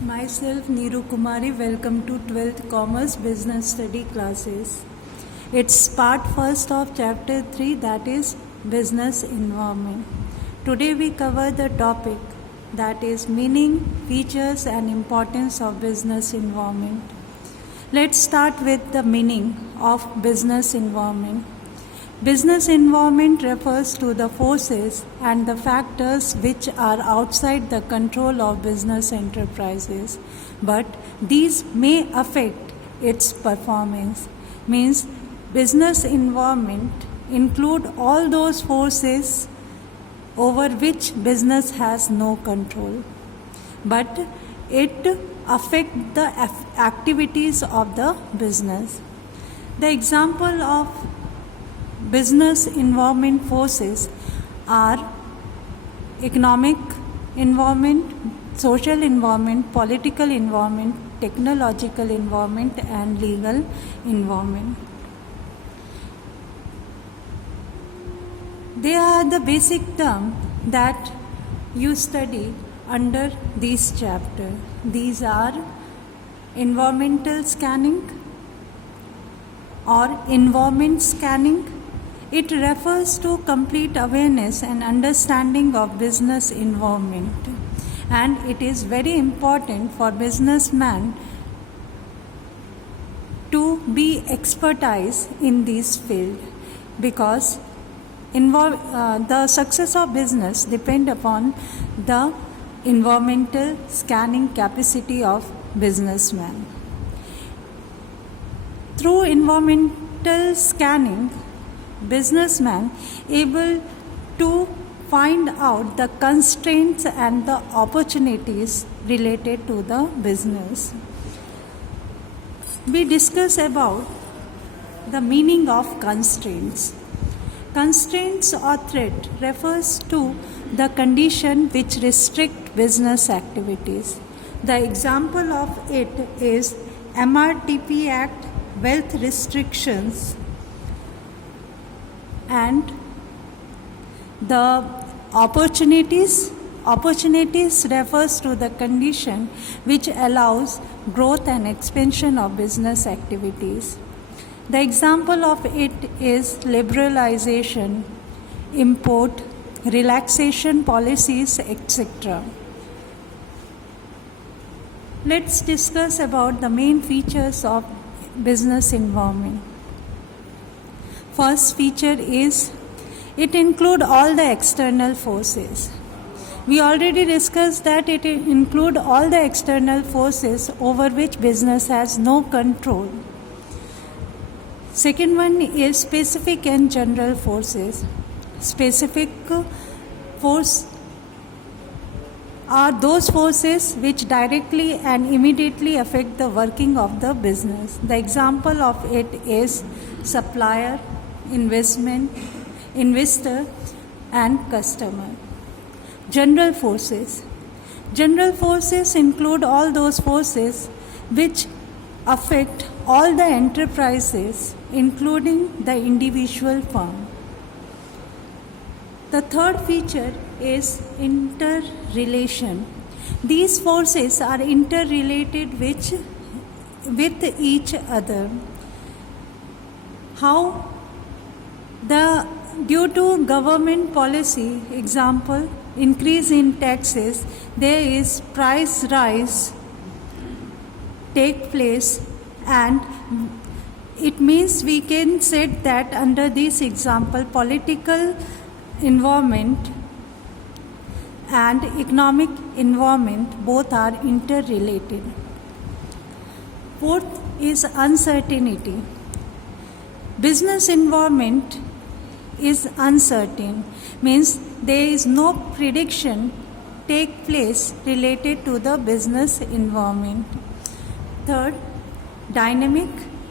Myself Neeru Kumari, welcome to 12th Commerce Business Study classes. It's part first of chapter 3, that is business environment. Today we cover the topic that is meaning, features and importance of business environment. Let's start with the meaning of business environment. Business environment refers to the forces and the factors which are outside the control of business enterprises, but these may affect its performance. Means business environment include all those forces over which business has no control, but it affect the activities of the business. The example of business environment forces are economic environment, social environment, political environment, technological environment and legal environment. They are the basic terms that you study under this chapter. These are environmental scanning or environment scanning. It refers to complete awareness and understanding of business environment, and it is very important for businessmen to be expertise in this field because the success of business depend upon the environmental scanning capacity of businessmen. Through environmental scanning, businessmen able to find out the constraints and the opportunities related to the business. We discuss about the meaning of constraints. Constraints or threat refers to the condition which restrict business activities. The example of it is MRTP Act, wealth restrictions, and the opportunities refers to the condition which allows growth and expansion of business activities. The example of it is liberalization, import, relaxation policies, etc. Let's discuss about the main features of business environment. First feature is it include all the external forces. We already discussed that it include all the external forces over which business has no control. Second one is specific and general forces. Specific force are those forces which directly and immediately affect the working of the business. The example of it is supplier, investor and customer. General forces. General forces include all those forces which affect all the enterprises, including the individual firm. The third feature is interrelation. These forces are interrelated with each other. How? Due to government policy, example, increase in taxes, there is price rise take place, and it means we can say that under this example, political environment and economic environment both are interrelated. Fourth is uncertainty. Business environment is uncertain, means there is no prediction take place related to the business environment. Third, dynamic.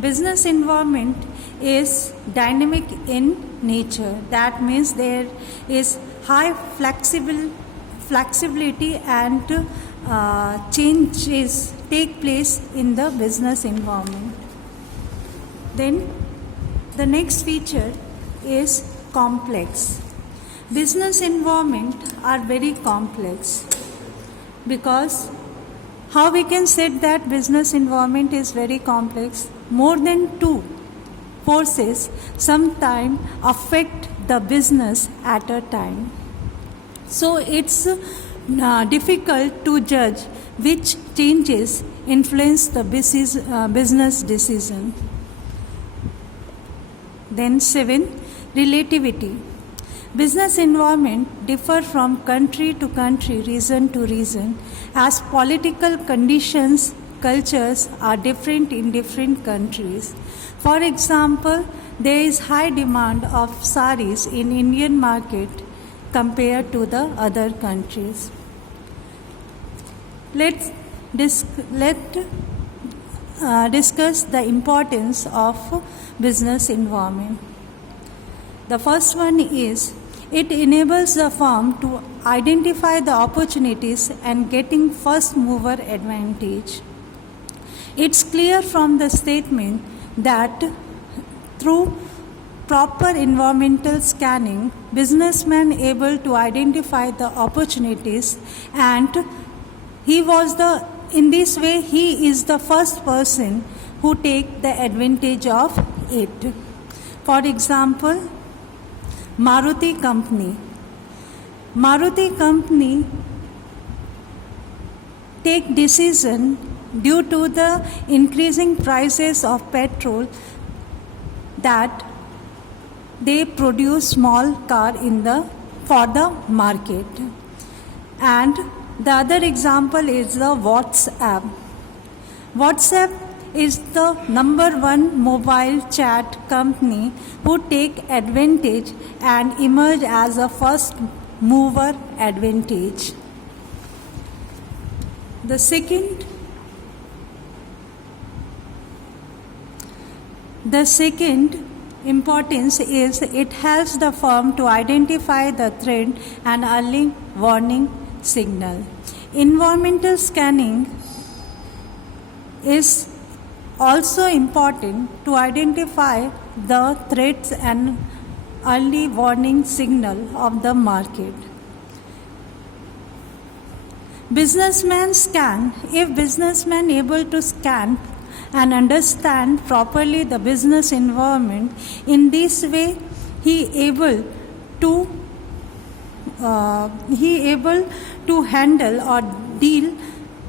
Business environment is dynamic in nature. That means there is high flexibility and changes take place in the business environment. Then the next feature is complex. Business environment are very complex because How we can say that business environment is very complex? More than two forces sometimes affect the business at a time. So it's difficult to judge which changes influence the business decision. Then 7, relativity. Business environment differ from country to country, region to region, as political conditions, cultures are different in different countries. For example, there is high demand of saris in Indian market compared to the other countries. Let's discuss the importance of business environment. The first one is it enables the firm to identify the opportunities and getting first mover advantage. It's clear from the statement that through proper environmental scanning, businessmen able to identify the opportunities, and in this way he is the first person who take the advantage of it. For example, Maruti Company take decision due to the increasing prices of petrol that they produce small car for the market. And the other example is the WhatsApp. WhatsApp is the number one mobile chat company who take advantage and emerge as a first mover advantage. The second importance is it helps the firm to identify the threat and early warning signal. Environmental scanning is also important to identify the threats and early warning signal of the market. Businessmen scan. If businessmen able to scan and understand properly the business environment, in this way he able to handle or deal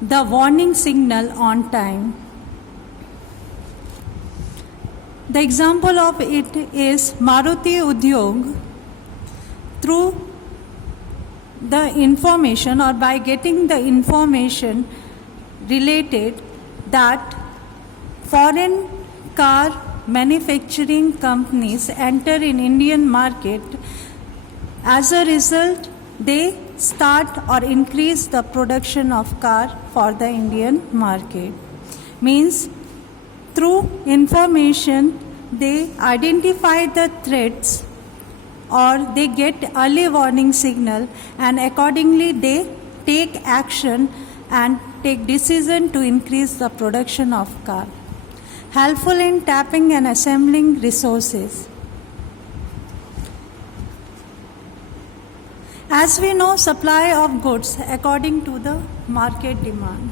the warning signal on time. The example of it is Maruti Udyog. Through the information or by getting the information related that foreign car manufacturing companies enter in Indian market, as a result they start or increase the production of car for the Indian market. Means through information they identify the threats or they get early warning signal, and accordingly they take action and take decision to increase the production of car. Helpful in tapping and assembling resources. As we know, supply of goods according to the market demand,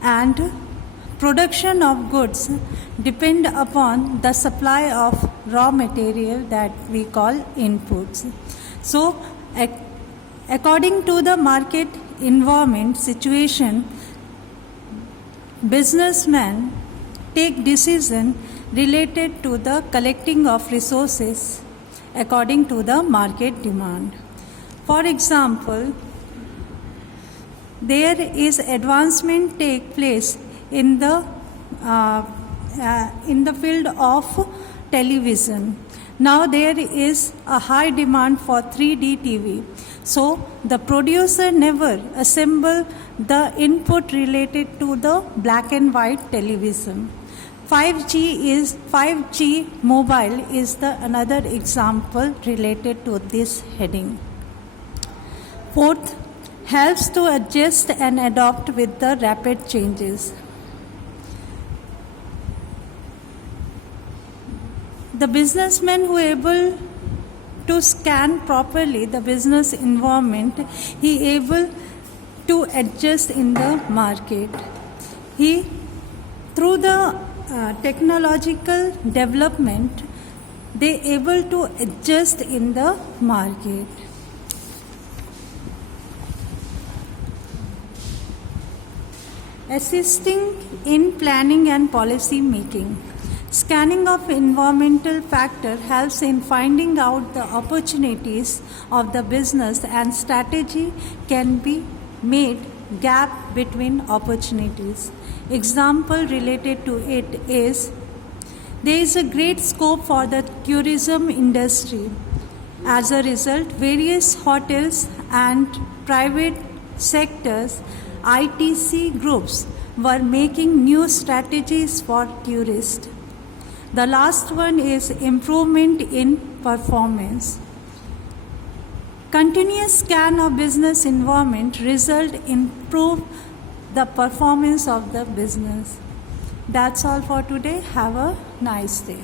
and production of goods depend upon the supply of raw material that we call inputs. So, according to the market environment situation, businessmen take decision related to the collecting of resources according to the market demand. For example, there is advancement take place in the field of television. Now there is a high demand for 3D TV. So the producer never assemble the input related to the black and white television. 5G mobile is the another example related to this heading. Fourth, helps to adjust and adopt with the rapid changes. The businessman who able to scan properly the business environment, he able to adjust in the market. He, through the technological development, they able to adjust in the market. Assisting in planning and policy making. Scanning of environmental factor helps in finding out the opportunities of the business, and strategy can be made gap between opportunities. Example related to it is there is a great scope for the tourism industry. As a result, various hotels and private sectors ITC groups were making new strategies for tourists. The last one is improvement in performance. Continuous scan of business environment result improve the performance of the business. That's all for today. Have a nice day.